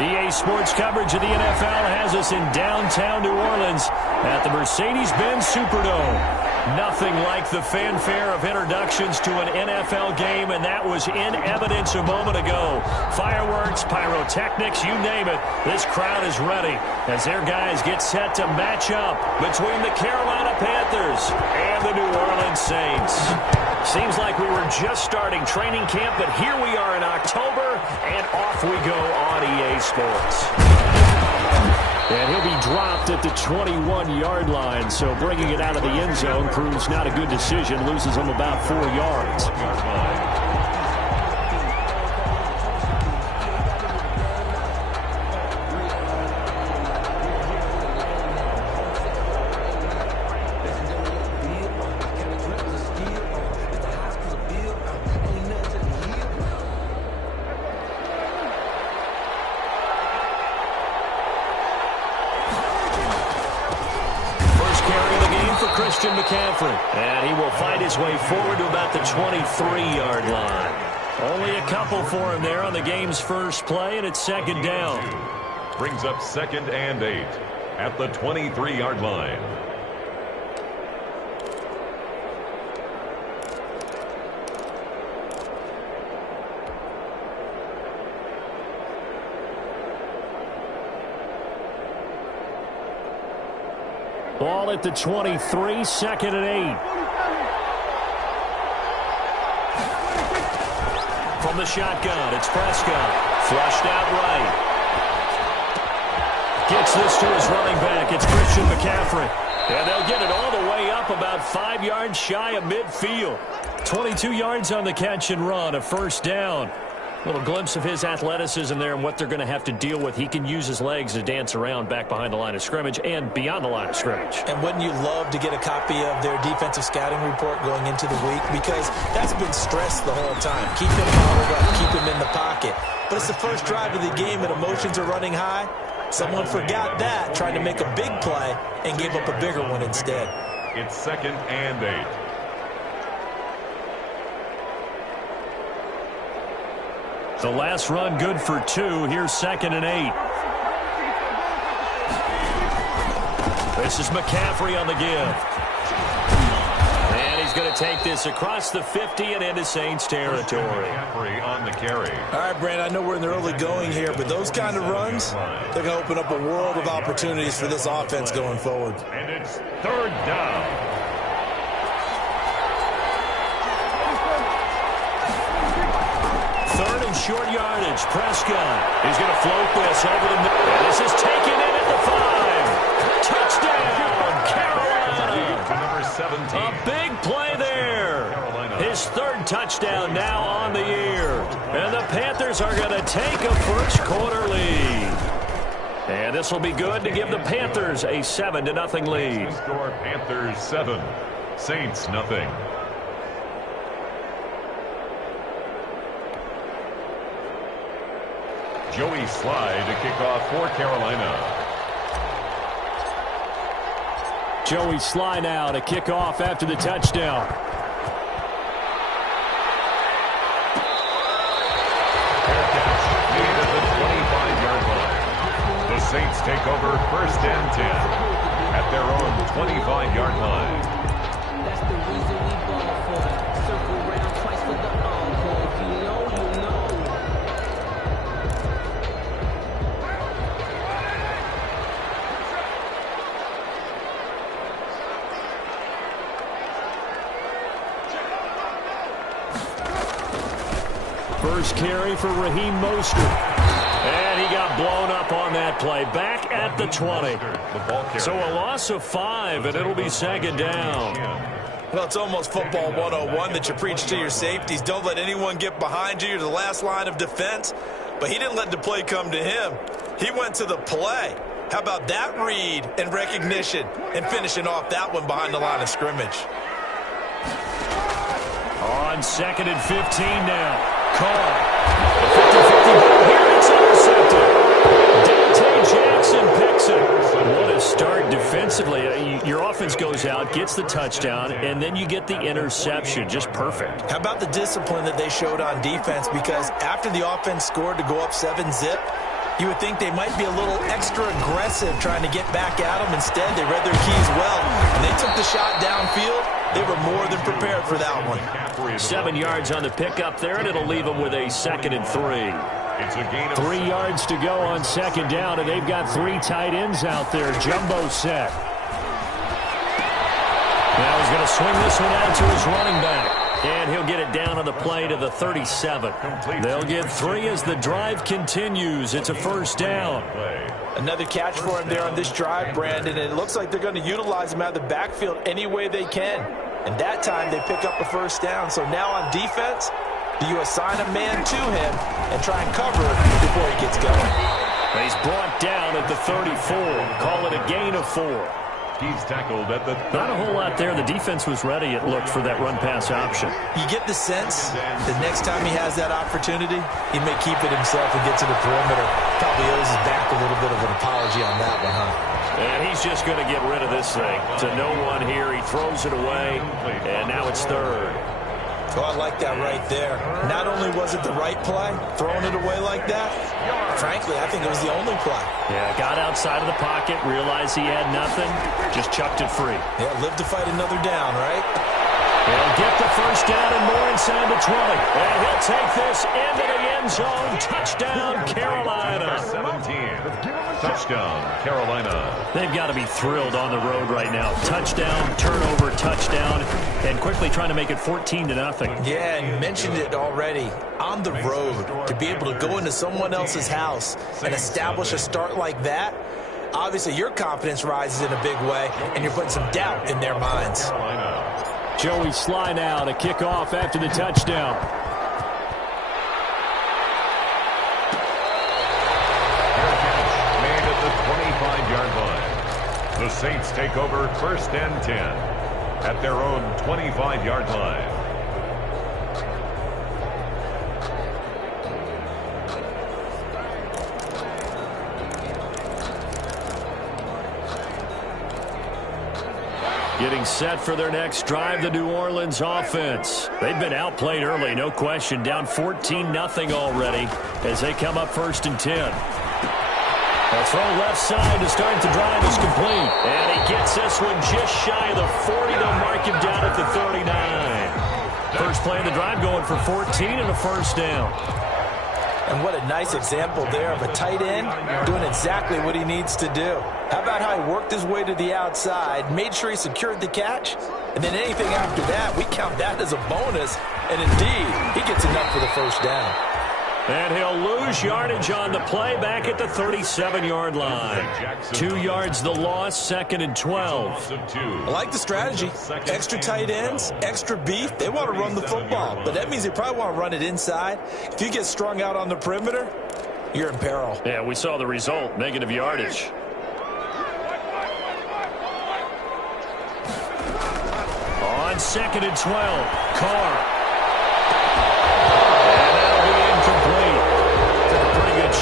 EA Sports coverage of the NFL has us in downtown New Orleans at the Mercedes-Benz Superdome. Nothing like the fanfare of introductions to an NFL game, and that was in evidence a moment ago. Fireworks, pyrotechnics, you name it. This crowd is ready as their guys get set to match up between the Carolina Panthers and the New Orleans Saints. Seems like we were just starting training camp, but here we are in October, and off we go on EA Sports. And he'll be dropped at the 21-yard line, so bringing it out of the end zone proves not a good decision, loses him about 4 yards. And he will find his way forward to about the 23-yard line. Only a couple for him there on the game's first play, and it's second down. Brings up 2nd and 8 at the 23-yard line. Ball at the 23, 2nd and 8. From the shotgun, it's Prescott. Flushed out right. Gets this to his running back. It's Christian McCaffrey. And they'll get it all the way up about 5 yards shy of midfield. 22 yards on the catch and run, a first down. Little glimpse of his athleticism there and what they're going to have to deal with. He can use his legs to dance around back behind the line of scrimmage and beyond the line of scrimmage. And wouldn't you love to get a copy of their defensive scouting report going into the week? Because that's been stressed the whole time. Keep him bottled up, keep him in the pocket. But it's the first drive of the game and emotions are running high. Someone forgot that, tried to make a big play, and gave up a bigger one instead. It's 2nd and 8. The last run good for 2. Here's 2nd and 8. This is McCaffrey on the give. And he's going to take this across the 50 and into Saints territory. McCaffrey on the carry. All right, Brand, I know we're in the early going here, but those kind of runs, they're going to open up a world of opportunities for this offense going forward. And it's 3rd down. Short yardage. Prescott. He's going to float this over the middle. And this is taken in at the 5. Touchdown, Carolina. Number 17. A big play there. His 3rd touchdown now on the year. And the Panthers are going to take a first-quarter lead. And this will be good to give the Panthers a 7-0 lead. Score Panthers 7, Saints nothing. Joey Slye to kick off for Carolina. Joey Slye now to kick off after the touchdown. Fair catch made at the 25-yard line. The Saints take over 1st and 10 at their own 25-yard line. That's the reason we ball for. Circle around twice for the encore. If you know, you know. First carry for Raheem Mostert. And he got blown up on that play. Back at the 20. So a loss of 5, and it'll be 2nd down. Well, it's almost football 101 that you preach to your safeties. Don't let anyone get behind you. You're the last line of defense. But he didn't let the play come to him. He went to the play. How about that read and recognition and finishing off that one behind the line of scrimmage? On 2nd and 15 now. Call. The 50-50 ball here. It's intercepted. Dante Jackson picks it. What a start defensively. Your offense goes out, gets the touchdown, and then you get the interception. Just perfect. How about the discipline that they showed on defense? Because after the offense scored to go up 7-zip, You would think they might be a little extra aggressive trying to get back at them. Instead, they read their keys well, and they took the shot downfield. They were more than prepared for that one. 7 yards on the pickup there, and it'll leave them with a 2nd and 3. It's a gain of 3 yards to go on 2nd down, and they've got 3 tight ends out there. Jumbo set. Now he's going to swing this one out to his running back. And he'll get it down on the play to the 37. They'll get 3 as the drive continues. It's a 1st down. Another catch for him there on this drive, Brandon, and it looks like they're going to utilize him out of the backfield any way they can. And that time they pick up a 1st down. So now on defense, do you assign a man to him and try and cover before he gets going? He's brought down at the 34. Call it a gain of 4. He's tackled at the 30. Not a whole lot there. The defense was ready, it looked, for that run-pass option. You get the sense that next time he has that opportunity, he may keep it himself and get to the perimeter. Probably owes his back a little bit of an apology on that one, huh? And he's just going to get rid of this thing. To no one here. He throws it away, and now it's 3rd. Oh, I like that right there. Not only was it the right play, throwing it away like that, frankly, I think it was the only play. Yeah, got outside of the pocket, realized he had nothing, just chucked it free. Yeah, live to fight another down, right? He'll get the 1st down and more inside the 20. And he'll take this into the end zone. Touchdown, Carolina. 17. Touchdown, Carolina. They've got to be thrilled on the road right now. Touchdown, turnover, touchdown, and quickly trying to make it 14-0. Yeah, and you mentioned it already. On the road, to be able to go into someone else's house and establish a start like that, obviously your confidence rises in a big way, and you're putting some doubt in their minds. Joey Sly now to kick off after the touchdown. Made at the 25-yard line. The Saints take over 1st and 10 at their own 25-yard line. Getting set for their next drive, the New Orleans offense. They've been outplayed early, no question. Down 14-0 already as they come up 1st and 10. A throw left side to start the drive is complete. And he gets this one just shy of the 40. They'll mark him down at the 39. First play of the drive going for 14 and a 1st down. And what a nice example there of a tight end doing exactly what he needs to do. How about how he worked his way to the outside, made sure he secured the catch, and then anything after that, we count that as a bonus. And indeed, he gets enough for the 1st down. And he'll lose yardage on the play back at the 37-yard line. 2 yards the loss, 2nd and 12. I like the strategy. Extra tight ends, extra beef. They want to run the football, but that means they probably want to run it inside. If you get strung out on the perimeter, you're in peril. Yeah, we saw the result, negative yardage. On 2nd and 12, Carr.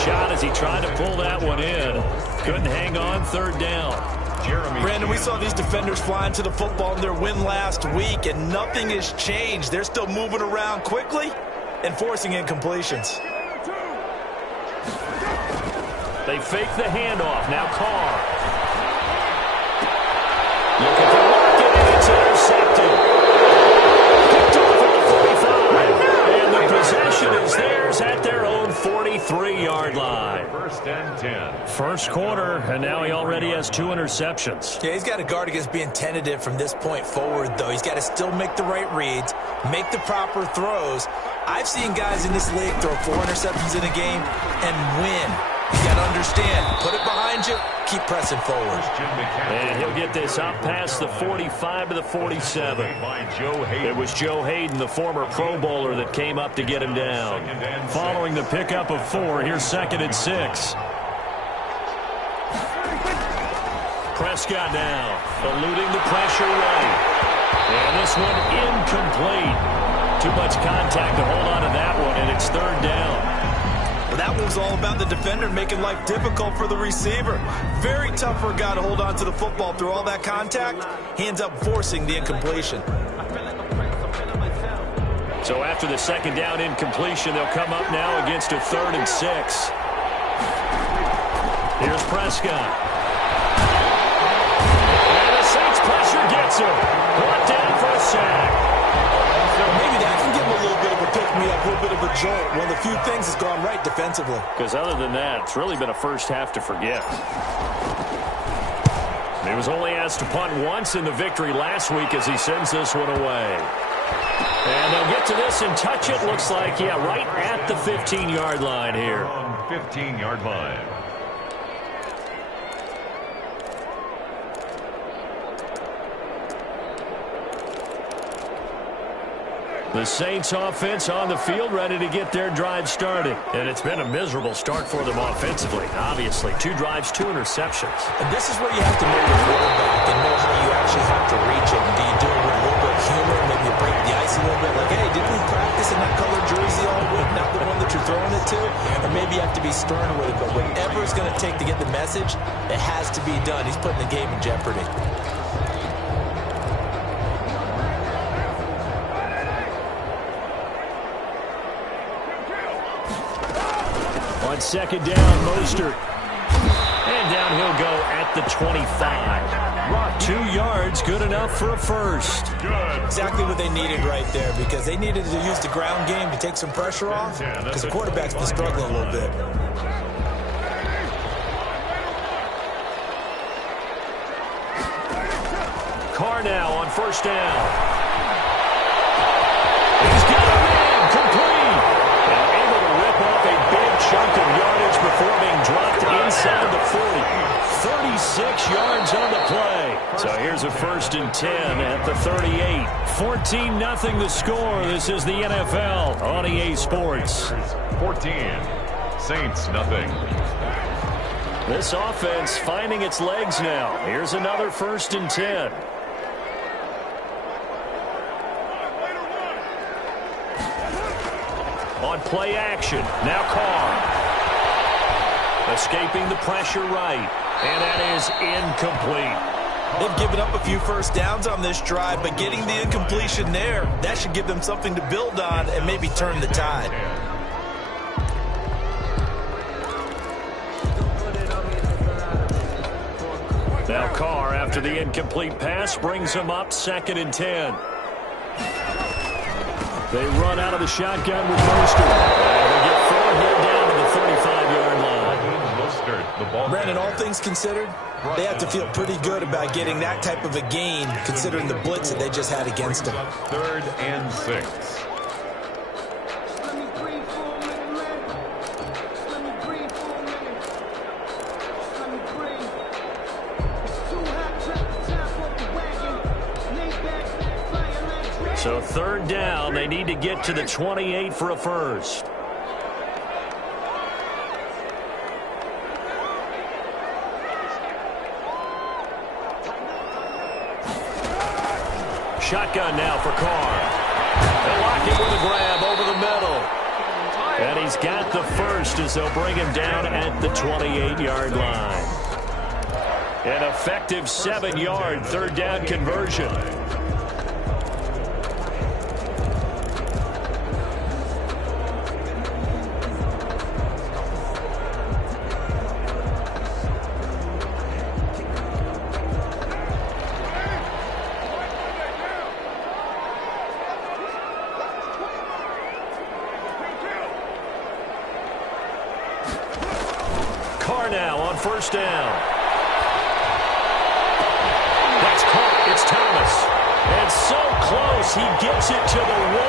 Shot as he tried to pull that one in. Couldn't hang on, 3rd down. Brandon, we saw these defenders flying to the football in their win last week, and nothing has changed. They're still moving around quickly and forcing incompletions. They fake the handoff. Now Carr. Look at the rocket, and it's intercepted. Picked off at the 45. And the possession is theirs at their own 43-yard line. 1st and 10. First quarter, and now he already has 2 interceptions. Yeah, he's got to guard against being tentative from this point forward, though. He's got to still make the right reads, make the proper throws. I've seen guys in this league throw 4 interceptions in a game and win. You got to understand, put it behind you, keep pressing forward. And he'll get this up past the 45 to the 47. It was Joe Hayden, the former Pro Bowler, that came up to get him down. Following the pickup of 4, here's 2nd and 6. Prescott now, eluding the pressure right. And this one incomplete. Too much contact to hold on to that one, and it's 3rd down. Well, that one was all about the defender making life difficult for the receiver. Very tough for a guy to hold on to the football through all that contact. He ends up forcing the incompletion. So after the 2nd down incompletion, they'll come up now against a 3rd and 6. Here's Prescott. And the Saints pressure gets him. Brought down for a sack. Maybe that can give him a little bit of a pick-me-up, a little bit of a jolt. One of the few things that's gone right defensively. Because other than that, it's really been a first half to forget. He was only asked to punt once in the victory last week as he sends this one away. And they'll get to this and touch it. Looks like, yeah, right at the 15-yard line here. 15-yard line. The Saints offense on the field, ready to get their drive started. And it's been a miserable start for them offensively. Obviously, 2 drives, 2 interceptions. And this is where you have to know your quarterback and know how you actually have to reach him. Do you do it with a little bit of humor, maybe you break the ice a little bit, like, hey, didn't we practice in that colored jersey all week, not the one that you're throwing it to? Or maybe you have to be stern with it, but whatever it's going to take to get the message, it has to be done. He's putting the game in jeopardy. On second down, Mostert. And down he'll go at the 25. 2 yards, good enough for a first. Good. Exactly what they needed right there, because they needed to use the ground game to take some pressure off, because the quarterback's been struggling a little bit. Carr now on first down. He's got a man complete. And able to rip off a big chunk of yardage before being dropped inside the 40. 36 yards on the play. So here's a 1st and 10 at the 38. 14-0 the score. This is the NFL on EA Sports. 14. Saints, nothing. This offense finding its legs now. Here's another 1st and 10. On play action. Now Carr. Escaping the pressure right. And that is incomplete. They've given up a few first downs on this drive, but getting the incompletion there, that should give them something to build on and maybe turn the tide. Now Carr, after the incomplete pass, brings him up 2nd and 10. They run out of the shotgun with Mostert. And they get 4 here down to the 35-yard line. Brandon, all things considered, they have to feel pretty good about getting that type of a gain, considering the blitz that they just had against them. 3rd and 6. So 3rd down, they need to get to the 28 for a first. Shotgun now for Carr. They'll lock him with a grab over the middle. And he's got the first as they'll bring him down at the 28-yard line. An effective 7-yard 3rd down conversion. Carr now on first down. That's caught. It's Thomas. And so close, he gets it to the 1.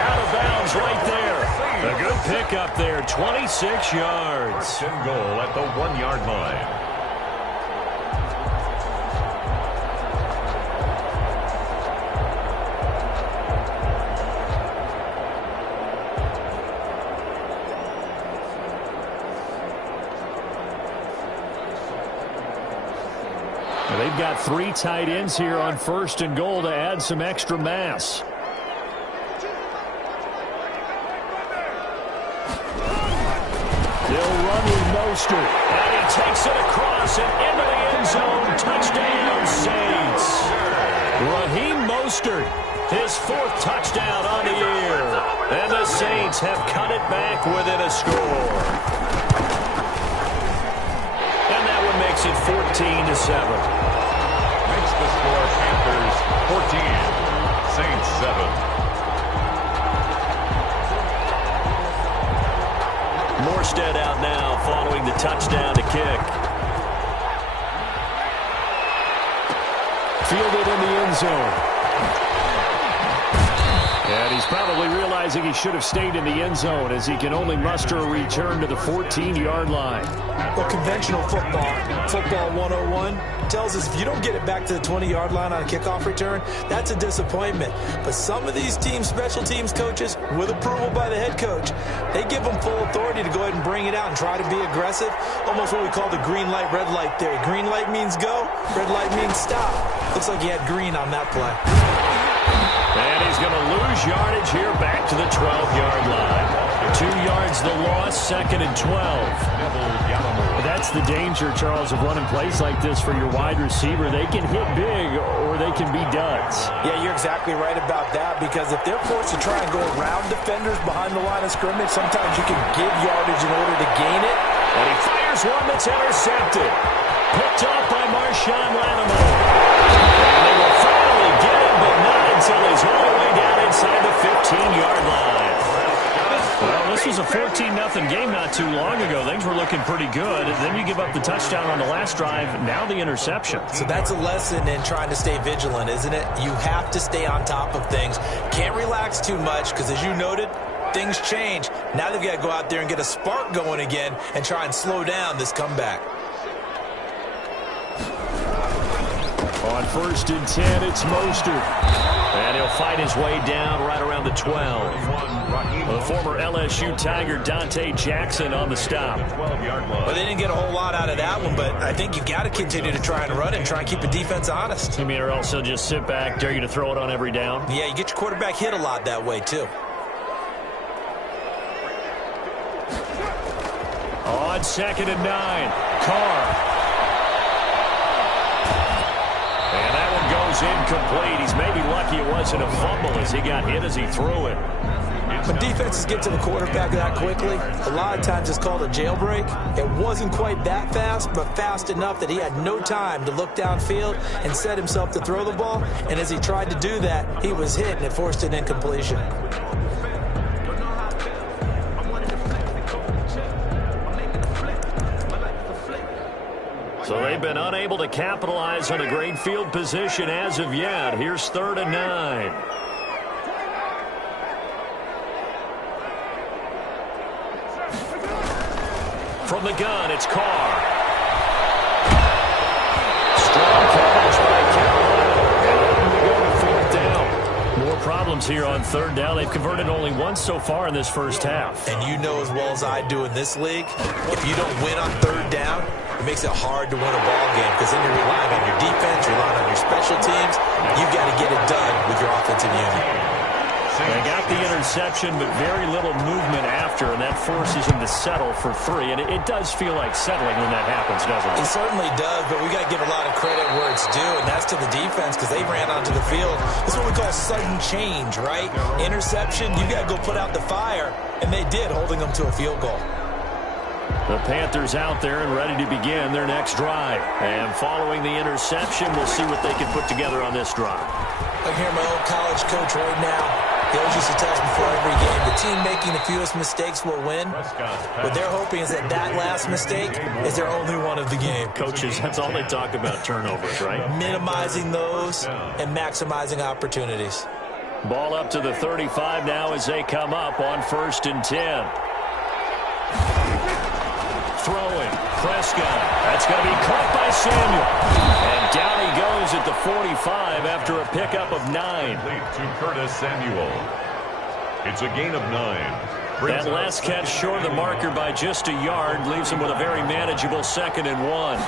Out of bounds right there. A good pickup there, 26 yards. 1st and goal at the 1-yard line. They've got 3 tight ends here on 1st and goal to add some extra mass. They'll run with Mostert. And he takes it across and into the end zone. Touchdown, Saints. Raheem Mostert, his 4th touchdown on the year. And the Saints have cut it back within a score. makes it 14-7. Makes the score Panthers 14, Saints 7. Morstead out now following the touchdown to kick. Fielded in the end zone. And he's probably realizing he should have stayed in the end zone as he can only muster a return to the 14-yard line. Well, conventional football 101, tells us if you don't get it back to the 20-yard line on a kickoff return, that's a disappointment. But some of these special teams coaches, with approval by the head coach, they give them full authority to go ahead and bring it out and try to be aggressive. Almost what we call the green light, red light theory. Green light means go, red light means stop. Looks like he had green on that play. And he's going to lose yardage here back to the 12-yard line. 2 yards the loss, 2nd and 12. That's the danger, Charles, of running plays like this for your wide receiver. They can hit big or they can be duds. Yeah, you're exactly right about that, because if they're forced to try and go around defenders behind the line of scrimmage, sometimes you can give yardage in order to gain it. And he fires one that's intercepted. Picked up by Marshawn Lattimore. And they will finally get him, but not until he's all the way down inside the 15-yard line. Well, this was a 14-0 game not too long ago. Things were looking pretty good. And then you give up the touchdown on the last drive. Now the interception. So that's a lesson in trying to stay vigilant, isn't it? You have to stay on top of things. Can't relax too much because, as you noted, things change. Now they've got to go out there and get a spark going again and try and slow down this comeback. On 1st and 10, it's Mostert. And he'll fight his way down right around the 12. The former LSU Tiger Dante Jackson on the stop. Well, they didn't get a whole lot out of that one, but I think you've got to continue to try and run and try and keep the defense honest. You mean, or else they'll just sit back, dare you to throw it on every down? Yeah, you get your quarterback hit a lot that way, too. On 2nd and 9, Carr. And that one goes incomplete. He's maybe lucky it wasn't a fumble as he got hit as he threw it. When defenses get to the quarterback that quickly, a lot of times it's called a jailbreak. It wasn't quite that fast, but fast enough that he had no time to look downfield and set himself to throw the ball. And as he tried to do that, he was hit and it forced an incompletion. So they've been unable to capitalize on a great field position as of yet. Here's 3rd and 9. From the gun, it's Carr. Strong coverage by Carolina. And we go to 4th down. More problems here on 3rd down. They've converted only once so far in this first half. And you know as well as I do in this league, if you don't win on 3rd down, it makes it hard to win a ball game because then you're relying on your defense, relying on your special teams. You've got to get it done with your offensive unit. They got the interception, but very little movement after, and that forces him to settle for 3. And it does feel like settling when that happens, doesn't it? It certainly does, but we got to give a lot of credit where it's due, and that's to the defense because they ran onto the field. This is what we call sudden change, right? Interception, you got to go put out the fire, and they did, holding them to a field goal. The Panthers out there and ready to begin their next drive. And following the interception, we'll see what they can put together on this drive. I hear my old college coach right now. He always used to tell us before every game, the team making the fewest mistakes will win. What they're hoping is that last mistake is their only one of the game. Coaches, that's all they talk about, turnovers, right? Minimizing those and maximizing opportunities. Ball up to the 35 now as they come up on 1st and 10. Throwing, Prescott. That's going to be caught by Samuel. And down he goes at the 45 after a pickup of 9. To Curtis Samuel. It's a gain of 9. That last catch short of the marker by just a yard leaves him with a very manageable 2nd and 1.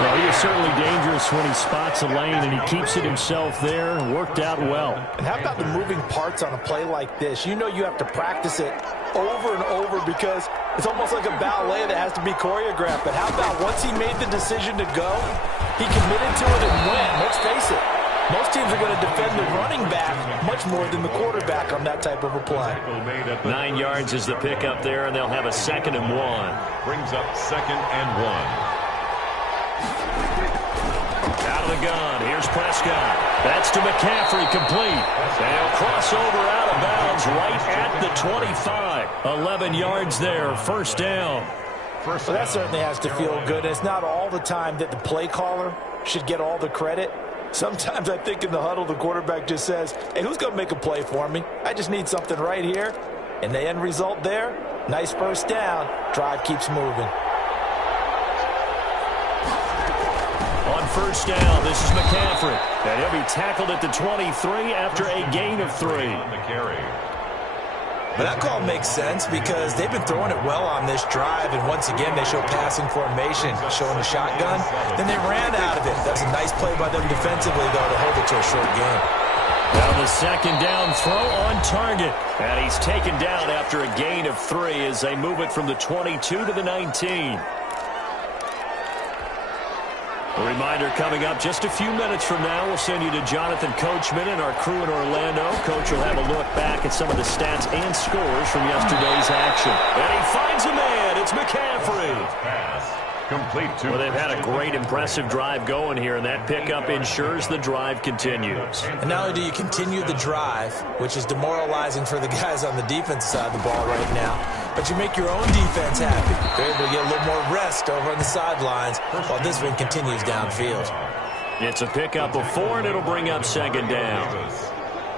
Well, he is certainly dangerous when he spots a lane and he keeps it himself there. Worked out well. And how about the moving parts on a play like this? You know you have to practice it over and over because it's almost like a ballet that has to be choreographed. But how about once he made the decision to go, he committed to it and went. Let's face it, Most teams are going to defend the running back much more than the quarterback on that type of a play. 9 yards is the pickup there, and they'll have a 2nd and 1. Brings up 2nd and 1. Out of the gun, here's Prescott. That's to McCaffrey, complete. They'll cross over out of bounds right at the 25. 11 yards there, 1st down. Well, that certainly has to feel good. It's not all the time that the play caller should get all the credit. Sometimes I think in the huddle, the quarterback just says, hey, who's going to make a play for me? I just need something right here. And the end result there, nice 1st down. Drive keeps moving. On 1st down, this is McCaffrey. And he'll be tackled at the 23 after a gain of 3. On the carry. But that call makes sense because they've been throwing it well on this drive, and once again they show passing formation, showing the shotgun. Then they ran out of it. That's a nice play by them defensively, though, to hold it to a short game. Now the 2nd down throw on target. And he's taken down after a gain of 3 as they move it from the 22 to the 19. A reminder coming up just a few minutes from now. We'll send you to Jonathan Coachman and our crew in Orlando. Coach will have a look back at some of the stats and scores from yesterday's action. And he finds a man. It's McCaffrey. Pass. Complete to. Well, they've had a great, impressive drive going here, and that pickup ensures the drive continues. And not only do you continue the drive, which is demoralizing for the guys on the defensive side of the ball right now, but you make your own defense happy. They're able to get a little more rest over on the sidelines while this one continues downfield. It's a pickup of 4, and it'll bring up 2nd down.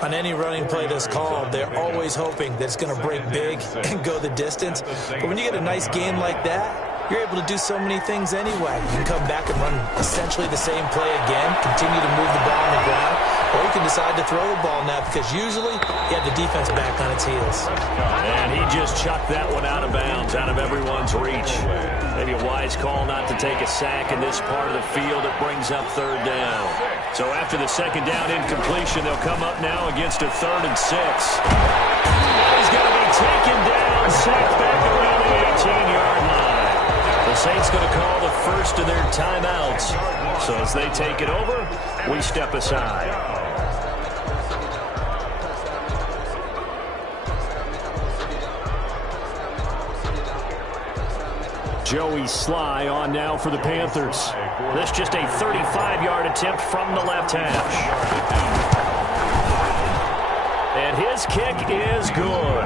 On any running play that's called, they're always hoping that it's going to break big and go the distance. But when you get a nice gain like that, you're able to do so many things anyway. You can come back and run essentially the same play again, continue to move the ball on the ground, or you can decide to throw the ball now because usually you have the defense back on its heels. And he just chucked that one out of bounds, out of everyone's reach. Maybe a wise call not to take a sack in this part of the field. It brings up 3rd down. So after the 2nd down incompletion, they'll come up now against a 3rd and 6. He's going to be taken down, sacked back around the 18-yard line. The Saints going to call the first of their timeouts. So as they take it over, we step aside. Joey Sly on now for the Panthers. This just a 35-yard attempt from the left hash. And his kick is good.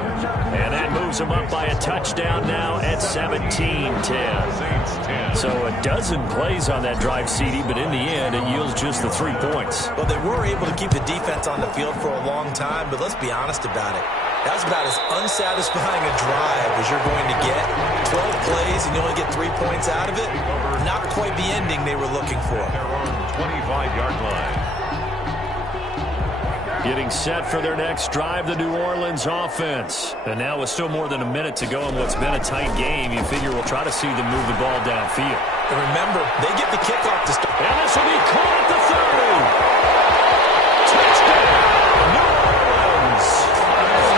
And that moves him up by a touchdown now at 17-10. So a dozen plays on that drive, CD, but in the end, it yields just the 3 points. Well, they were able to keep the defense on the field for a long time, but let's be honest about it. That was about as unsatisfying a drive as you're going to get. 12 plays and you only get 3 points out of it. Not quite the ending they were looking for. Their own 25-yard line. Getting set for their next drive, the New Orleans offense. And now with still more than a minute to go in what's been a tight game, you figure we'll try to see them move the ball downfield. And remember, they get the kickoff to start. And this will be caught at the 30. Touchdown, New Orleans.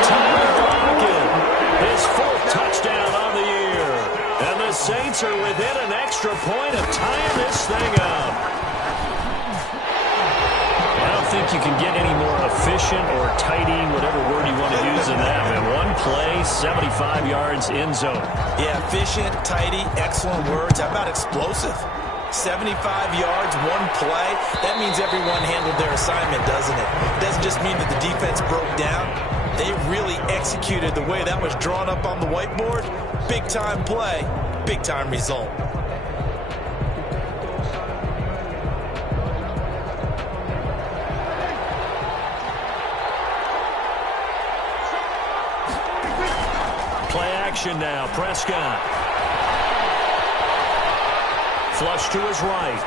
Tyler Lockett, his 4th touchdown on the year. And the Saints are within an extra point of tying this thing up. I don't think you can get any more efficient or tidy, whatever word you want to use in that. Man, one play, 75 yards, end zone. Yeah, efficient, tidy, excellent words. How about explosive? 75 yards, one play. That means everyone handled their assignment, doesn't it? It doesn't just mean that the defense broke down. They really executed the way that was drawn up on the whiteboard. Big-time play, big-time result. Play action now. Prescott. Flush to his right.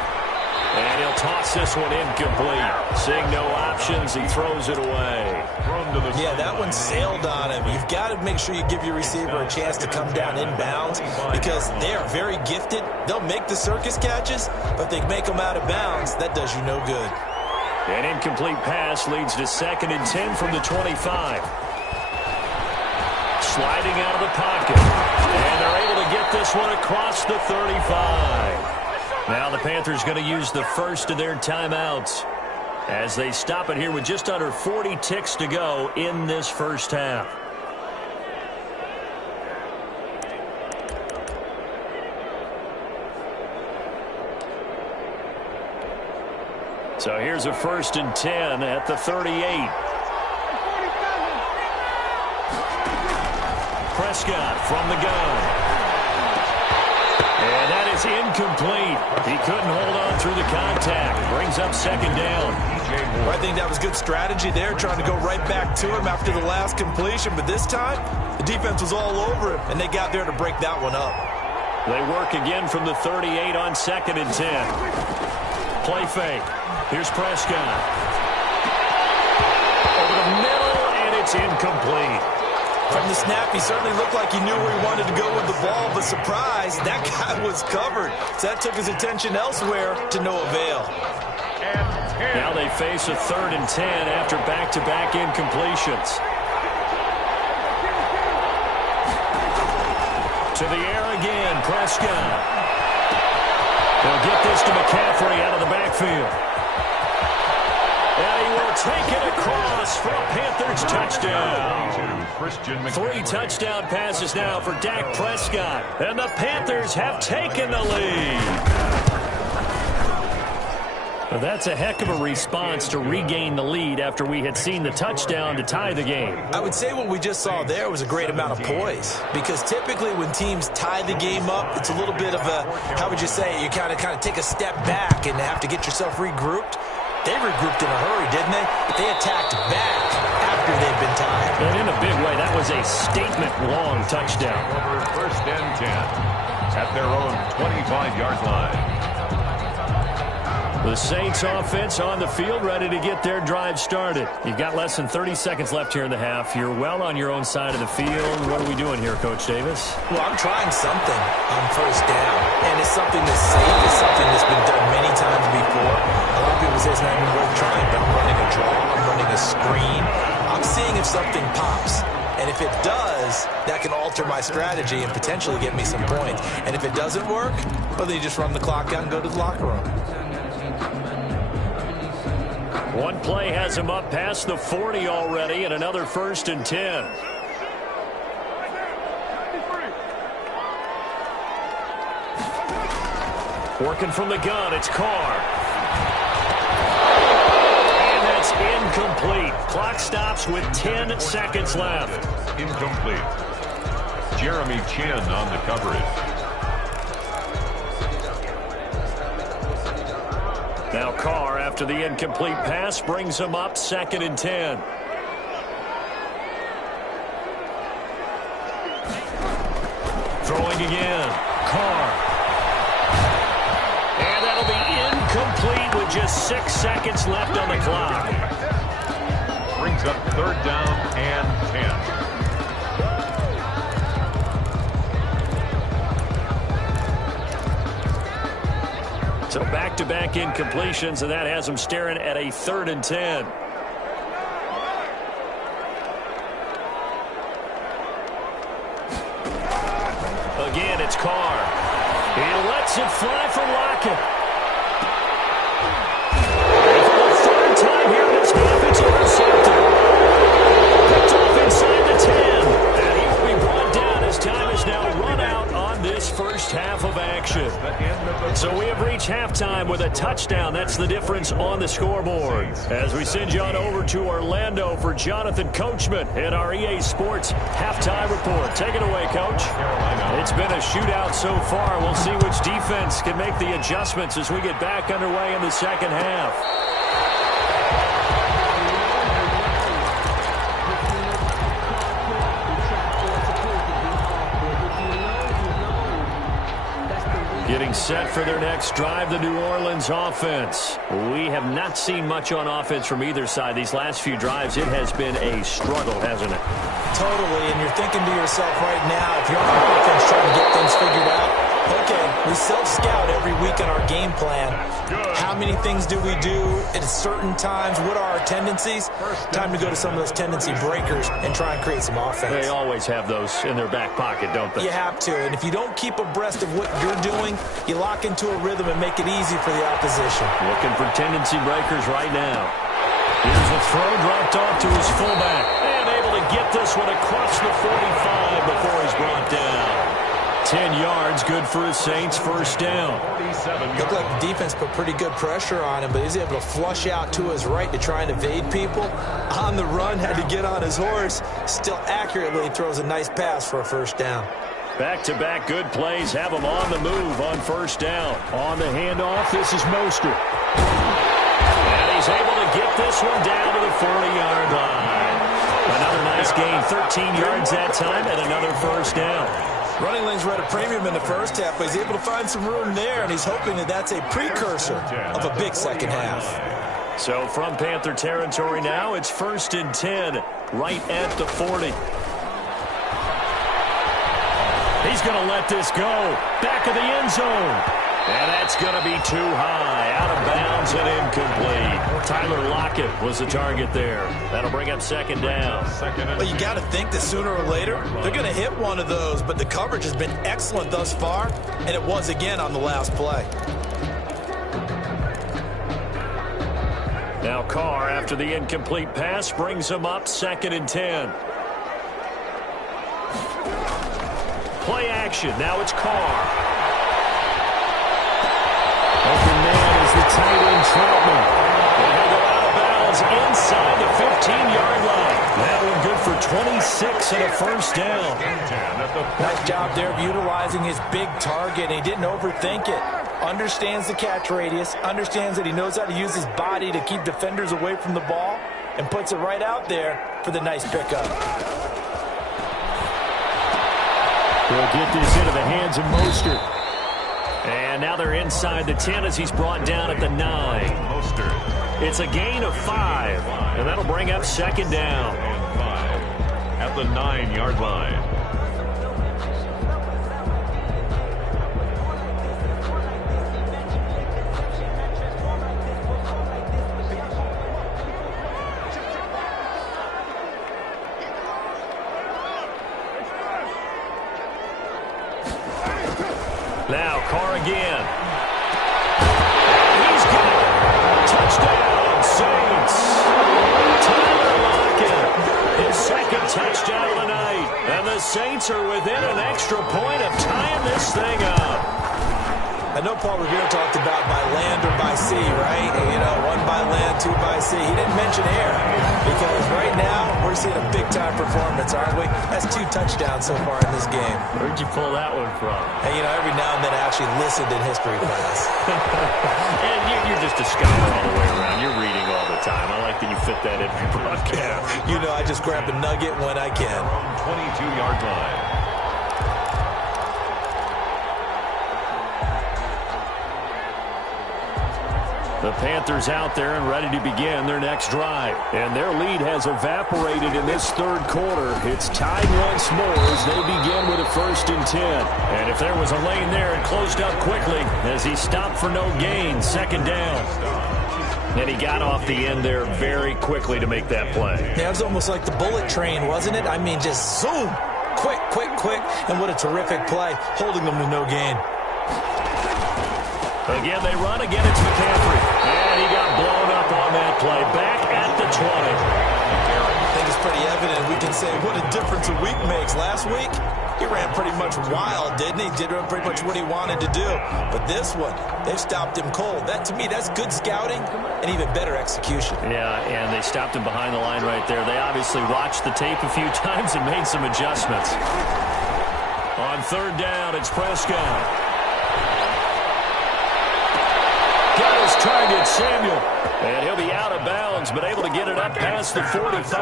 And he'll toss this one incomplete. Seeing no options, he throws it away. Yeah, that one sailed on him. You've got to make sure you give your receiver a chance to come down inbounds because they are very gifted. They'll make the circus catches, but if they make them out of bounds, that does you no good. An incomplete pass leads to 2nd and 10 from the 25. Sliding out of the pocket. And they're able to get this one across the 35. Now the Panthers going to use the first of their timeouts. as they stop it here with just under 40 ticks to go in this first half. So here's a 1st and 10 at the 38. Prescott from the gun. And that is incomplete. He couldn't hold on through the contact. Brings up 2nd down. I think that was good strategy there, trying to go right back to him after the last completion. But this time, the defense was all over him, and they got there to break that one up. They work again from the 38 on 2nd and 10. Play fake. Here's Prescott. Over the middle, and it's incomplete. From the snap, he certainly looked like he knew where he wanted to go with the ball, but surprise, that guy was covered. So that took his attention elsewhere to no avail. Now they face a 3rd and 10 after back-to-back incompletions. To the air again, Prescott. They'll get this to McCaffrey out of the backfield. And he will take it across for a Panthers touchdown. 3 touchdown passes now for Dak Prescott. And the Panthers have taken the lead. Well, that's a heck of a response to regain the lead after we had seen the touchdown to tie the game. I would say what we just saw there was a great amount of poise, because typically when teams tie the game up, it's a little bit of a, how would you say, you kind of take a step back and have to get yourself regrouped. They regrouped in a hurry, didn't they? They attacked back after they'd been tied. And in a big way, that was a statement-long touchdown. Over 1st and 10 at their own 25-yard line. The Saints offense on the field, ready to get their drive started. You've got less than 30 seconds left here in the half. You're well on your own side of the field. What are we doing here, Coach Davis? Well, I'm trying something on 1st down, and it's something that's safe. It's something that's been done many times before. A lot of people say it's not even worth trying, but I'm running a draw. I'm running a screen. I'm seeing if something pops. And if it does, that can alter my strategy and potentially get me some points. And if it doesn't work, well, then you just run the clock out and go to the locker room. One play has him up past the 40 already, and another 1st and 10. Working from the gun, it's Carr. And that's incomplete. Clock stops with 10 seconds left. Incomplete. Jeremy Chin on the coverage. Now Carr, after the incomplete pass, brings him up 2nd and 10. Throwing again. Carr. And that'll be incomplete with just 6 seconds left on the clock. Brings up 3rd down and 10. So back-to-back incompletions, and that has them staring at a 3rd and 10. Again, it's Carr. He lets it fly for Lockett. And for the 3rd time here in this half, it's intercepted. Picked off inside the 10. And he will be brought down as time is now run out on this first half of action. So we have reached halftime with a touchdown. That's the difference on the scoreboard. As we send you on over to Orlando for Jonathan Coachman in our EA Sports halftime report. Take it away, Coach. It's been a shootout so far. We'll see which defense can make the adjustments as we get back underway in the second half. Getting set for their next drive, the New Orleans offense. We have not seen much on offense from either side. These last few drives, it has been a struggle, hasn't it? Totally, and you're thinking to yourself right now, if you're on offense trying to get things figured out, Okay, we self-scout every week on our game plan. How many things do we do at certain times? What are our tendencies? Time to go to some of those tendency breakers and try and create some offense. They always have those in their back pocket, don't they? You have to, and if you don't keep abreast of what you're doing, you lock into a rhythm and make it easy for the opposition. Looking for tendency breakers right now. Here's a throw dropped off to his fullback. And able to get this one across the 45 before he's brought down. 10 yards, good for his Saints, first down. Looked like the defense put pretty good pressure on him, but he's able to flush out to his right to try and evade people. On the run, had to get on his horse. Still accurately throws a nice pass for a first down. Back-to-back good plays have him on the move on first down. On the handoff, this is Mostert. And he's able to get this one down to the 40-yard line. Another nice gain, 13 yards that time, and another first down. Running lanes were at a premium in the first half, but he's able to find some room there, and he's hoping that that's a precursor of a big second half. So from Panther territory now, it's 1st and 10, right at the 40. He's going to let this go. Back of the end zone. And that's going to be too high. Out of bounds and incomplete. Tyler Lockett was the target there. That'll bring up second down. Well, you got to think that sooner or later, they're going to hit one of those, but the coverage has been excellent thus far, and it was again on the last play. Now Carr, after the incomplete pass, brings him up 2nd and 10. Play action. Now it's Carr. Open man is the tight end, Troutman. They're going to go out of bounds inside the 15-yard line. That one good for 26 and a first down. Nice job there of utilizing his big target. He didn't overthink it. Understands the catch radius. Understands that he knows how to use his body to keep defenders away from the ball. And puts it right out there for the nice pickup. He'll get this into the hands of Mostert. And now they're inside the 10 as he's brought down at the 9. It's a gain of 5, and that'll bring up second down. At the 9-yard line. Now Carr again. He's got it. Touchdown, Saints. Tyler Lockett, his second touchdown of the night. And the Saints are within an extra point of tying this thing up. I know Paul Revere talked about by land or by sea, right? You know, 1 by land, 2 by sea. He didn't mention air because right now we're seeing a big-time performance, aren't we? That's 2 touchdowns so far in this game. Where'd you pull that one from? Hey, you know, every now and then I actually listened in history class. And you're just a scholar all the way around. You're reading all the time. I like that you fit that in your broadcast. You know, I just grab a nugget when I can. 22-yard line. The Panthers out there and ready to begin their next drive. And their lead has evaporated in this third quarter. It's tied once more as they begin with a 1st and 10. And if there was a lane there, it closed up quickly as he stopped for no gain. Second down. And he got off the end there very quickly to make that play. Yeah, it was almost like the bullet train, wasn't it? I mean, just zoom. Quick, quick, quick. And what a terrific play, holding them to no gain. Again, they run. Again, it's McCaffrey. And he got blown up on that play. Back at the 20. I think it's pretty evident. We can say what a difference a week makes. Last week, he ran pretty much wild, didn't he? Did pretty much what he wanted to do. But this one, they've stopped him cold. That, to me, that's good scouting and even better execution. Yeah, and they stopped him behind the line right there. They obviously watched the tape a few times and made some adjustments. On third down, it's Prescott. Got his target, Samuel. And he'll be out of bounds, but able to get it up past the 45.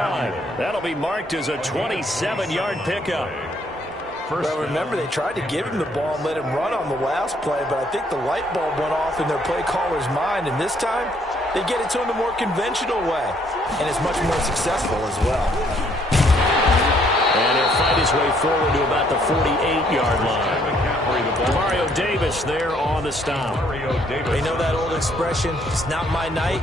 That'll be marked as a 27-yard pickup. Well, remember, they tried to give him the ball and let him run on the last play, but I think the light bulb went off in their play caller's mind, and this time, they get it to him the more conventional way, and it's much more successful as well. And he'll fight his way forward to about the 48-yard line. Mario Davis there on the stop. They know that old expression, it's not my night.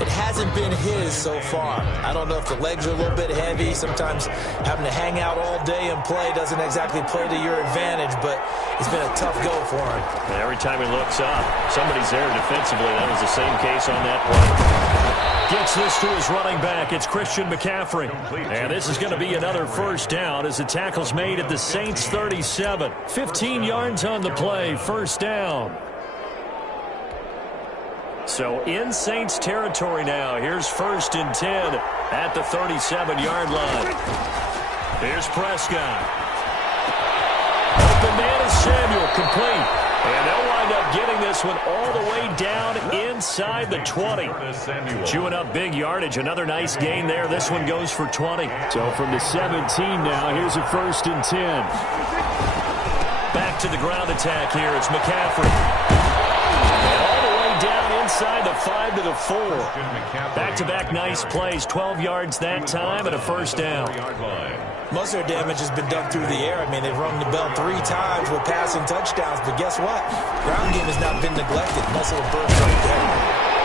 It hasn't been his so far. I don't know if the legs are a little bit heavy. Sometimes having to hang out all day and play doesn't exactly play to your advantage, but it's been a tough go for him. Every time he looks up, somebody's there defensively. That was the same case on that play. Gets this to his running back. It's Christian McCaffrey. And this is going to be another first down as the tackle's made at the Saints 37. 15 yards on the play, first down. So in Saints territory now. Here's 1st and 10 at the 37-yard line. Here's Prescott. Open man is Samuel, complete. And they'll wind up getting this one all the way down inside the 20. Chewing up big yardage. Another nice gain there. This one goes for 20. So from the 17 now, here's a 1st and 10. Back to the ground attack here. It's McCaffrey. And all the way down inside the 5 to the 4. Back-to-back nice plays. 12 yards that time and a first down. Most of their damage has been done through the air. I mean, they've rung the bell 3 times with passing touchdowns, but guess what? Ground game has not been neglected. Nice little burst right there.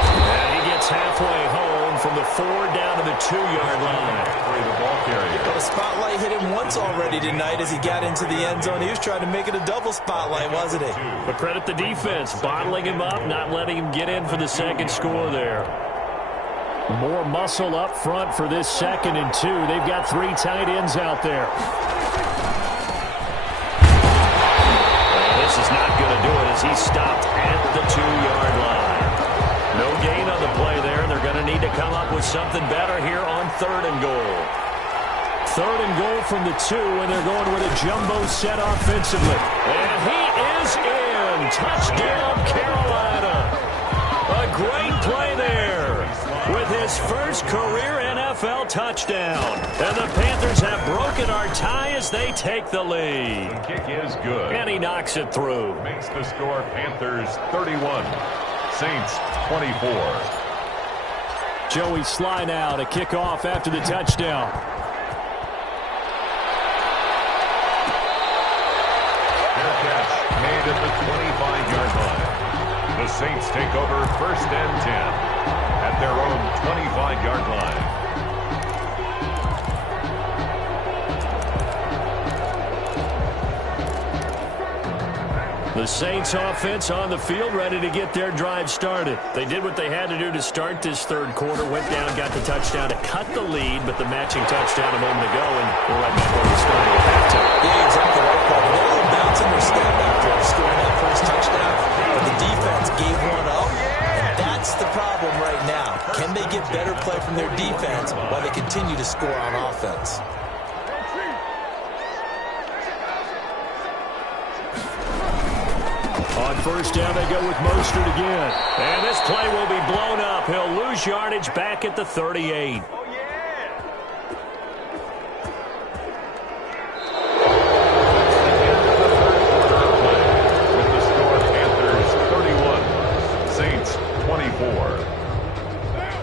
And he gets halfway home from the 4 down to the 2-yard line. Well, the spotlight hit him once already tonight as he got into the end zone. He was trying to make it a double spotlight, wasn't he? But credit the defense, bottling him up, not letting him get in for the second score there. More muscle up front for this 2nd and 2. They've got 3 tight ends out there. Well, this is not going to do it as he's stopped at the 2-yard line. No gain on the play there, and they're going to need to come up with something better here on 3rd and goal. 3rd and goal from the 2, and they're going with a jumbo set offensively. And he is in. Touchdown, Carolina. A great play there with his first career NFL touchdown. And the Panthers have broken our tie as they take the lead. The kick is good. And he knocks it through. Makes the score Panthers 31, Saints 24. Joey Sly now to kick off after the touchdown. Fair catch made at the 25-yard line. The Saints take over 1st and 10 at their own 25-yard line. The Saints offense on the field, ready to get their drive started. They did what they had to do to start this 3rd quarter, went down, got the touchdown to cut the lead, but the matching touchdown a moment ago, and we're right back where we started at halftime. Yeah, exactly right, Paul. They were bouncing their step after scoring that first touchdown, but the defense gave one up. And that's the problem right now. Can they get better play from their defense while they continue to score on offense? On 1st down, they go with Mostert again. And this play will be blown up. He'll lose yardage back at the 38. With the score Panthers 31, Saints 24.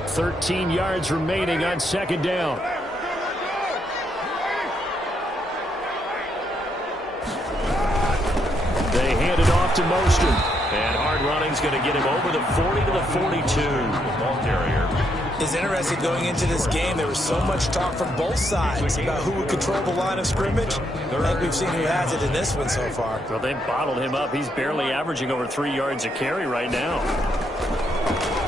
13 yards remaining on 2nd down. They hand it off to Mostert. And hard running's going to get him over the 40 to the 42. Ball carrier. It's interesting going into this game. There was so much talk from both sides about who would control the line of scrimmage. I think we've seen who has it in this one so far. Well, they bottled him up. He's barely averaging over 3 yards a carry right now.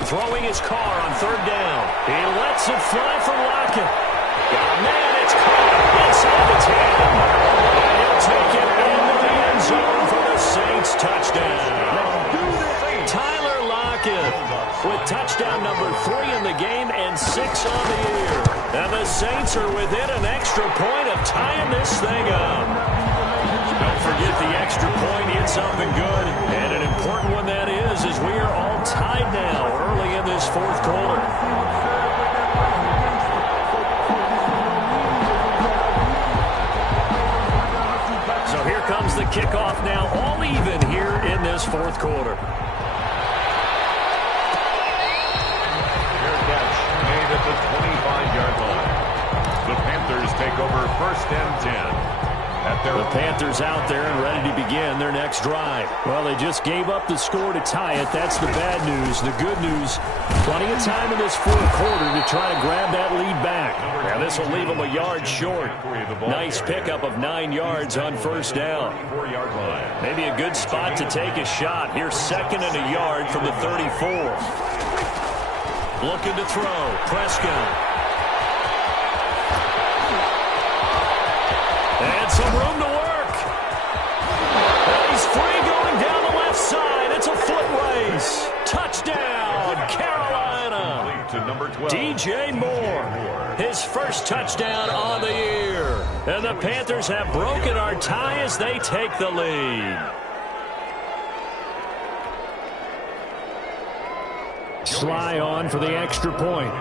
Throwing his car on 3rd down. He lets it fly for Lockett. Oh, man, it's caught inside the 10. And he'll take it into the end zone for the Saints touchdown. Tyler Lockett with touchdown number 3 in the game and 6 on the year. And the Saints are within an extra point of tying this thing up. Don't forget the extra point hit something good. And an important one that is, as we are all tied now early in this 4th quarter. So here comes the kickoff now, all even here in this 4th quarter. Fair catch made at the 25-yard line. The Panthers take over 1st and 10 The Panthers out there and ready to begin their next drive. Well, they just gave up the score to tie it. That's the bad news. The good news, plenty of time in this fourth quarter to try to grab that lead back. Now, this will leave them a yard short. Nice pickup of 9 yards on first down. Maybe a good spot to take a shot. Here's 2nd and a yard from the 34. Looking to throw. Prescott. And some room to work. He's free going down the left side. It's a foot race. Touchdown, Carolina. To number 12. DJ Moore, his first touchdown on the year. And the Panthers have broken our tie as they take the lead. Sly on for the extra point.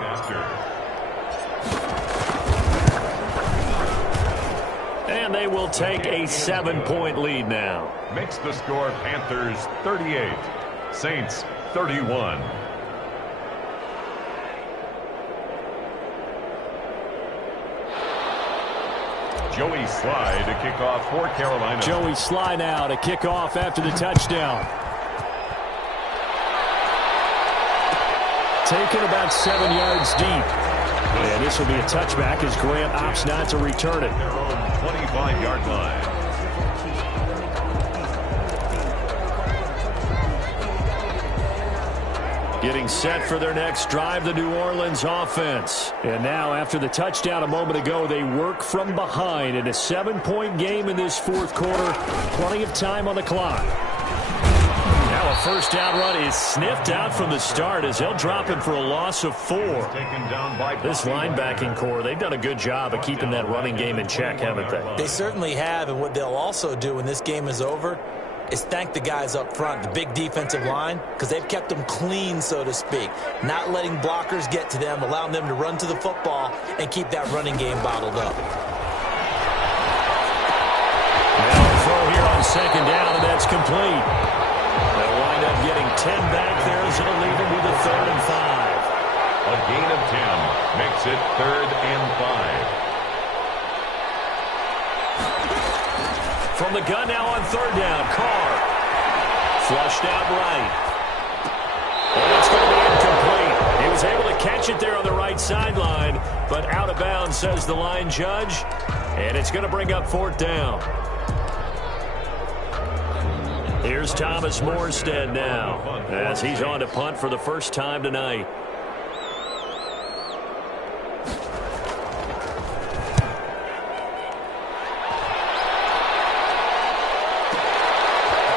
And they will take a 7-point lead now. Makes the score Panthers 38, Saints 31. Joey Sly to kick off for Carolina. Joey Sly now to kick off after the touchdown. Taken about 7 yards deep. And this will be a touchback as Grant opts not to return it. Their own 25-yard line. Getting set for their next drive, the New Orleans offense. And now, after the touchdown a moment ago, they work from behind in a 7-point game in this fourth quarter. Plenty of time on the clock. Now a first down run is sniffed out from the start as they'll drop him for a loss of 4. This linebacking core, they've done a good job of keeping that running game in check, haven't they? They certainly have, and what they'll also do when this game is over is thank the guys up front, the big defensive line, because they've kept them clean, so to speak. Not letting blockers get to them, allowing them to run to the football and keep that running game bottled up. Now a throw here on second down, and that's complete. They'll wind up getting 10 back there as it'll leave them with a 3rd and 5. A gain of 10 makes it 3rd and 5. From the gun now on 3rd down, Carr. Flushed out right. And it's going to be incomplete. He was able to catch it there on the right sideline, but out of bounds, says the line judge. And it's going to bring up 4th down. Here's Thomas Morstead now as he's on to punt for the first time tonight.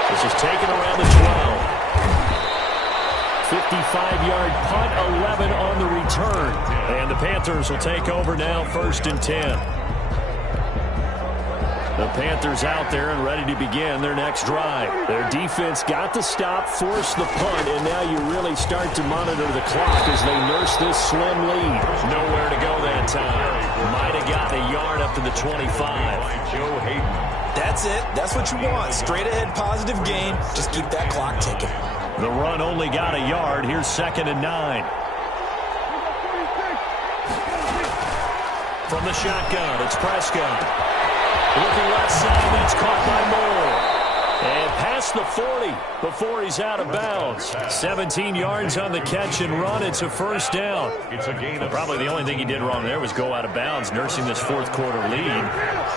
This is taken around the 12. 55-yard punt, 11 on the return. And the Panthers will take over now, 1st and 10. The Panthers out there and ready to begin their next drive. Their defense got the stop, forced the punt, and now you really start to monitor the clock as they nurse this slim lead. Nowhere to go that time. Might have gotten a yard up to the 25. Joe Hayden. That's it. That's what you want. Straight ahead, positive gain. Just keep that clock ticking. The run only got a yard. Here's 2nd and 9. From the shotgun, it's Prescott. Looking left side, that's caught by Moore. And past the 40 before he's out of bounds. 17 yards on the catch and run. It's a first down. It's a gain of Probably the only thing he did wrong there was go out of bounds, nursing this fourth quarter lead.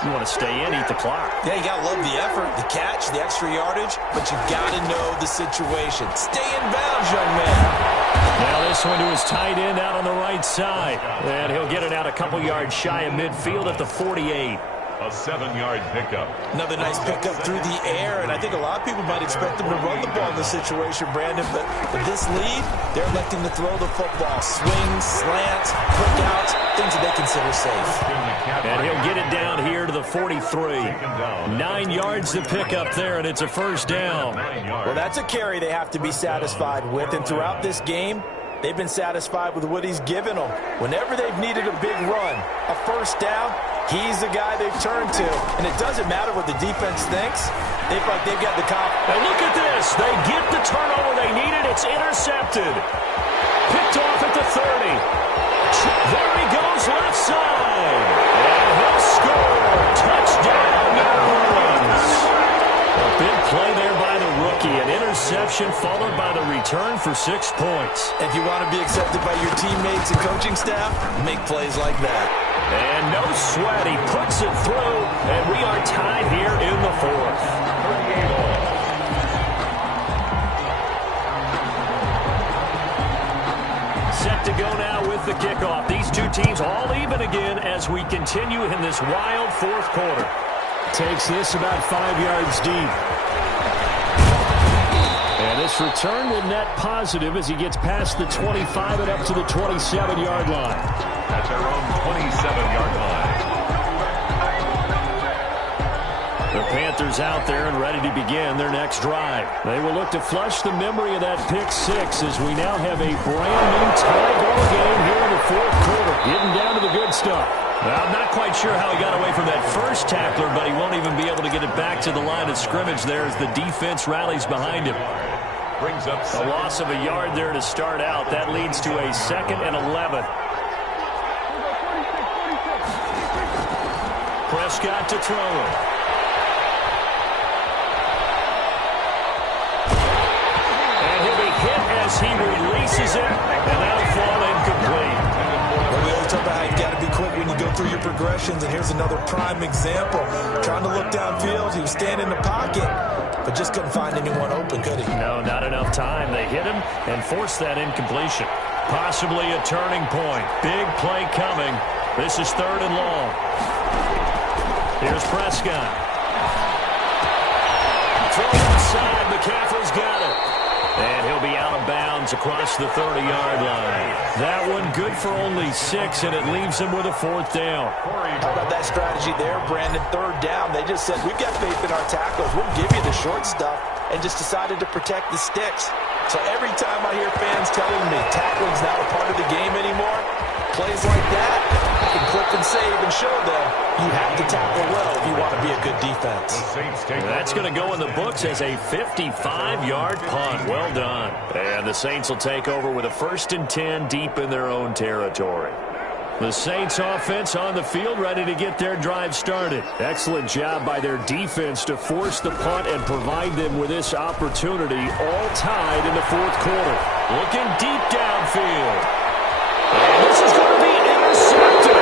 You want to stay in, eat the clock. Yeah, you got to love the effort, the catch, the extra yardage, but you got to know the situation. Stay in bounds, young man. Now this one to his tight end out on the right side. And he'll get it out a couple yards shy of midfield at the 48. a 7-yard pickup. Another nice pickup through the air, and I think a lot of people might expect them to run the ball in this situation, Brandon, but with this lead, they're electing to throw the football. Swings, slants, quick outs, things that they consider safe. And he'll get it down here to the 43. 9 yards to pick up there, and it's a first down. Well, that's a carry they have to be satisfied with, and throughout this game, they've been satisfied with what he's given them. Whenever they've needed a big run, a first down, he's the guy they've turned to. And it doesn't matter what the defense thinks. They feel like they've got the cop. And look at this. They get the turnover they needed. It's intercepted. Picked off at the 30. There he goes left side. And he'll score. Touchdown, New interception followed by the return for 6 points. If you want to be accepted by your teammates and coaching staff, make plays like that. And no sweat. He puts it through, and we are tied here in the fourth. Set to go now with the kickoff. These two teams all even again as we continue in this wild fourth quarter. Takes this about 5 yards deep. And this return will net positive as he gets past the 25 and up to the 27-yard line. At their own 27-yard line. The Panthers out there and ready to begin their next drive. They will look to flush the memory of that pick six as we now have a brand new tie ball game here in the fourth quarter. Getting down to the good stuff. Well, I'm not quite sure how he got away from that first tackler, but he won't even be able to get it back to the line of scrimmage there as the defense rallies behind him. Brings up a loss of a yard there to start out. That leads to a 2nd and 11. Prescott to throw it. And he'll be hit as he releases it, and that'll fall incomplete. Well, we always talk about how you got to be quick when you go through your progressions, and here's another prime example. Trying to look downfield, he was standing in the pocket, but just couldn't find anyone open, could he? No, not enough time. They hit him and forced that incompletion. Possibly a turning point. Big play coming. This is 3rd and long. Here's Prescott. Throw inside. McCaffrey's got it. And he'll be out of bounds across the 30-yard line. That one good for only 6, and it leaves him with a 4th down. How about that strategy there, Brandon? 3rd down. They just said, we've got faith in our tackles. We'll give you the short stuff, and just decided to protect the sticks. So every time I hear fans telling me tackling's not a part of the game anymore, plays like that, I can clip and save and show them you have to tackle well if you want to be a good defense. That's going to go in the books as a 55-yard punt. Well done. And the Saints will take over with a 1st and 10 deep in their own territory. The Saints offense on the field ready to get their drive started. Excellent job by their defense to force the punt and provide them with this opportunity, all tied in the fourth quarter. Looking deep downfield. And this is going to be intercepted.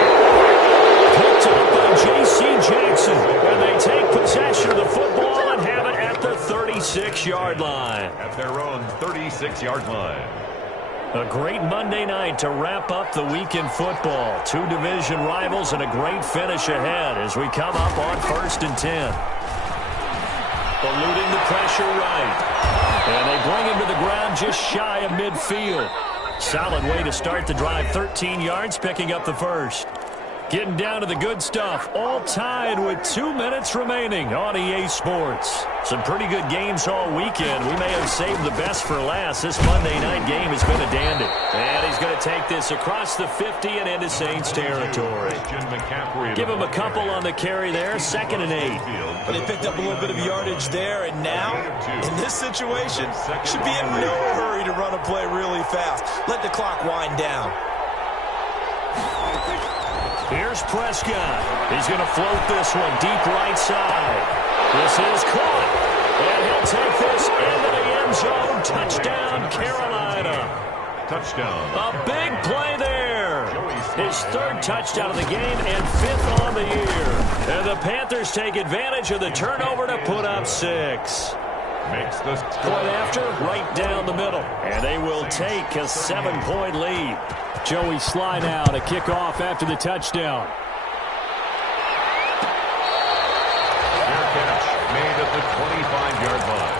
Picked up by J.C. Jackson. And they take possession of the football and have it at the 36-yard line. At their own 36-yard line. A great Monday night to wrap up the week in football. 2 division rivals and a great finish ahead as we come up on 1st and 10. Eluding the pressure right. And they bring him to the ground just shy of midfield. Solid way to start the drive. 13 yards, picking up the first. Getting down to the good stuff. All tied with 2 minutes remaining on EA Sports. Some pretty good games all weekend. We may have saved the best for last. This Monday night game has been a dandy. And he's going to take this across the 50 and into Saints territory. Give him a couple on the carry there. 2nd and 8. But they picked up a little bit of yardage there, and now, in this situation, should be in no hurry to run a play really fast. Let the clock wind down. Here's Prescott. He's going to float this one deep right side. This is caught. And he'll take this into the end zone. Touchdown, Carolina. Touchdown. A big play there. His 3rd touchdown of the game and 5th on the year. And the Panthers take advantage of the turnover to put up 6. Makes this point after, right down the middle. And they will take a 7-point lead. Joey Sly now to kick off after the touchdown. Fair catch made at the 25-yard line.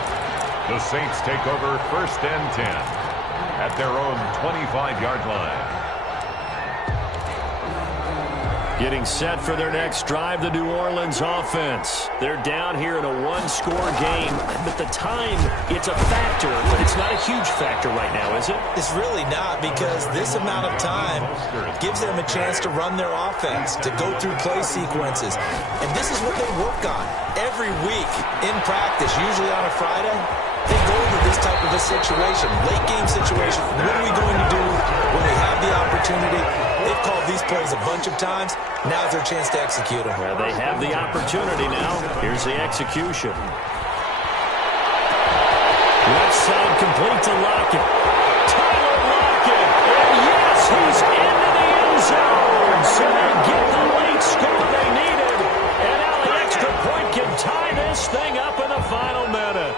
The Saints take over 1st and 10 at their own 25-yard line. Getting set for their next drive, the New Orleans offense. They're down here in a 1-score game, but the time, it's a factor, but it's not a huge factor right now, is it? It's really not, because this amount of time gives them a chance to run their offense, to go through play sequences. And this is what they work on every week in practice, usually on a Friday. They go over this type of a situation, late game situation. What are we going to do when we have the opportunity? They've called these plays a bunch of times. Now's their chance to execute them. Well, they have the opportunity now. Here's the execution. Left inside, complete to Lockett. Tyler Lockett, and yes, he's into the end zone. So they get the late score they needed, and now the extra point can tie this thing up in the final minute.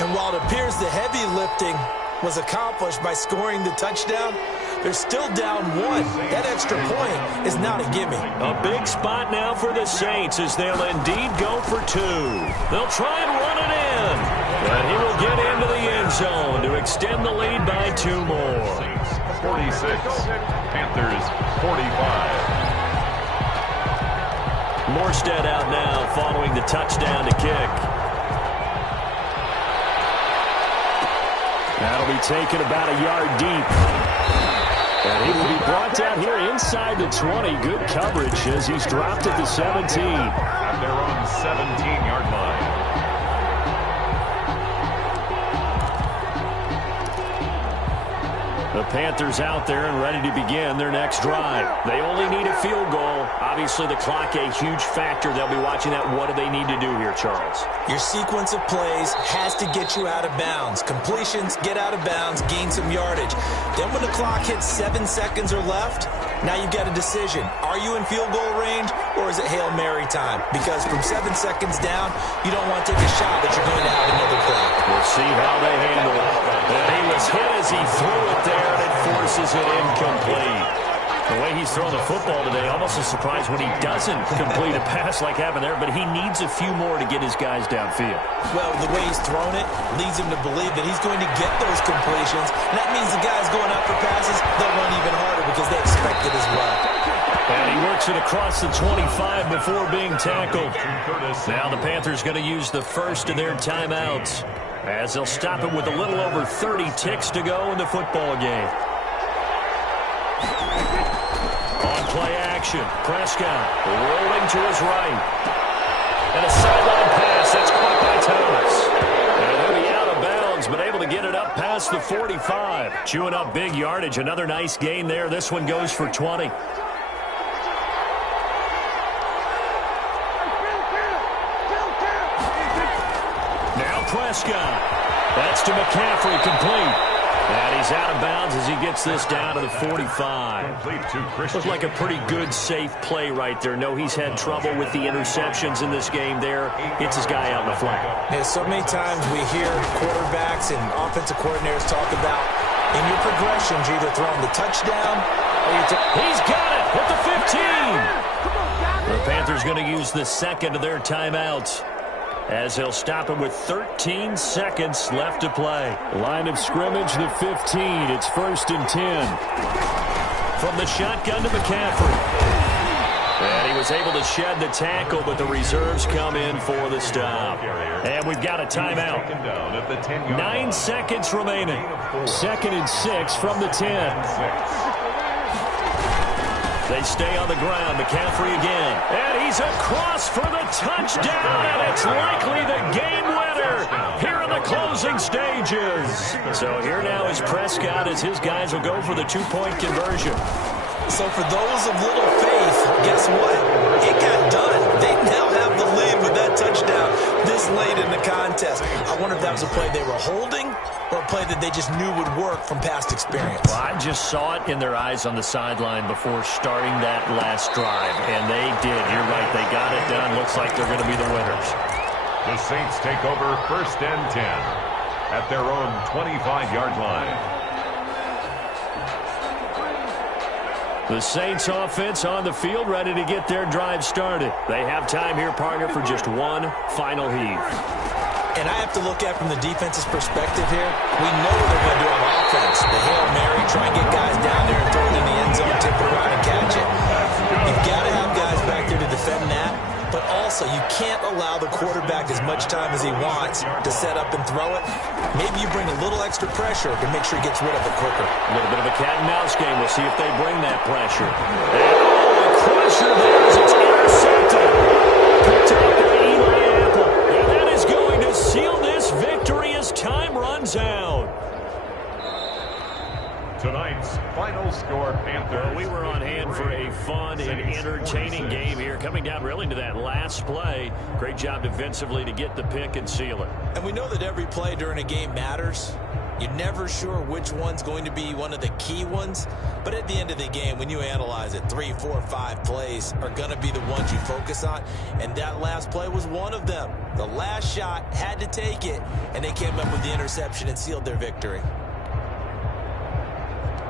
And while it appears the heavy lifting was accomplished by scoring the touchdown, they're still down 1. That extra point is not a gimme. A big spot now for the Saints as they'll indeed go for 2. They'll try and run it in, but he will get into the end zone to extend the lead by 2 more. 46, Panthers 45. Morstead out now following the touchdown to kick. That'll be taken about a yard deep. And he will be brought down here inside the 20. Good coverage as he's dropped at the 17. At their own 17-yard line. The Panthers out there and ready to begin their next drive. They only need a field goal. Obviously, the clock a huge factor. They'll be watching that. What do they need to do here, Charles? Your sequence of plays has to get you out of bounds. Completions, get out of bounds, gain some yardage. Then when the clock hits 7 seconds or left, now you've got a decision. Are you in field goal range or is it Hail Mary time? Because from 7 seconds down, you don't want to take a shot that you're going to have another play. We'll see how they handle it. And he was hit as he threw it there, and it forces it incomplete. The way he's throwing the football today, almost a surprise when he doesn't complete a pass like happened there, but he needs a few more to get his guys downfield. Well, the way he's thrown it leads him to believe that he's going to get those completions. And that means the guys going out for passes, they'll run even harder because they expect it as well. And he works it across the 25 before being tackled. Now the Panthers going to use the first of their timeouts, as they'll stop it with a little over 30 ticks to go in the football game. On play action, Prescott rolling to his right. And a sideline pass, that's caught by Thomas. And he'll be out of bounds, but able to get it up past the 45. Chewing up big yardage, another nice gain there. This one goes for 20. Prescott. That's to McCaffrey, complete. And he's out of bounds as he gets this down to the 45. Looks like a pretty good, safe play right there. No, he's had trouble with the interceptions in this game there. Hits his guy out in the flat. Yeah, so many times we hear quarterbacks and offensive coordinators talk about in your progressions, you're either throwing the touchdown or he's got it at the 15. The Panthers going to use the second of their timeouts, as he'll stop it with 13 seconds left to play. Line of scrimmage, the 15. It's 1st and 10. From the shotgun to McCaffrey. And he was able to shed the tackle, but the reserves come in for the stop. And we've got a timeout. 9 seconds remaining. 2nd and 6 from the 10. They stay on the ground. McCaffrey again. And he's across for the touchdown, and it's likely the game winner here in the closing stages. So here now is Prescott as his guys will go for the 2-point conversion. So for those of little faith, guess what? It got done. They now have the lead with that touchdown this late in the contest. I wonder if that was a play they were holding or a play that they just knew would work from past experience. Well, I just saw it in their eyes on the sideline before starting that last drive, and they did. You're right. They got it done. Looks like they're going to be the winners. The Saints take over 1st and 10 at their own 25-yard line. The Saints offense on the field, ready to get their drive started. They have time here, partner, for just one final heave. And I have to look at from the defense's perspective here. We know what they're going to do on offense. The Hail Mary, try and get guys down there and throw it in the end zone, tip it around and catch it. You've got to have guys back there to defend that. But also, you can't allow the quarterback as much time as he wants to set up and throw it. Maybe you bring a little extra pressure to make sure he gets rid of it quicker. A little bit of a cat and mouse game. We'll see if they bring that pressure. And the pressure there as it's intercepted. Picked up by Eli Apple. And that is going to seal this victory as time runs out. Tonight's final score, Panthers. Well, we were on hand for a fun and entertaining game here. Coming down really to that last play. Great job defensively to get the pick and seal it. And we know that every play during a game matters. You're never sure which one's going to be one of the key ones. But at the end of the game, when you analyze it, 3, 4, 5 plays are going to be the ones you focus on. And that last play was one of them. The last shot had to take it, and they came up with the interception and sealed their victory.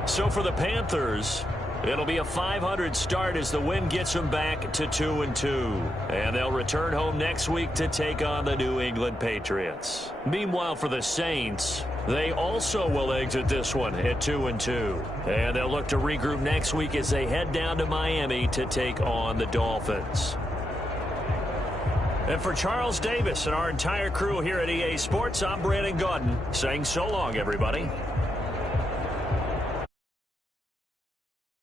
So for the Panthers, it'll be a 500 start as the win gets them back to 2-2. And they'll return home next week to take on the New England Patriots. Meanwhile, for the Saints, they also will exit this one at 2-2. And they'll look to regroup next week as they head down to Miami to take on the Dolphins. And for Charles Davis and our entire crew here at EA Sports, I'm Brandon Gaudin saying so long, everybody.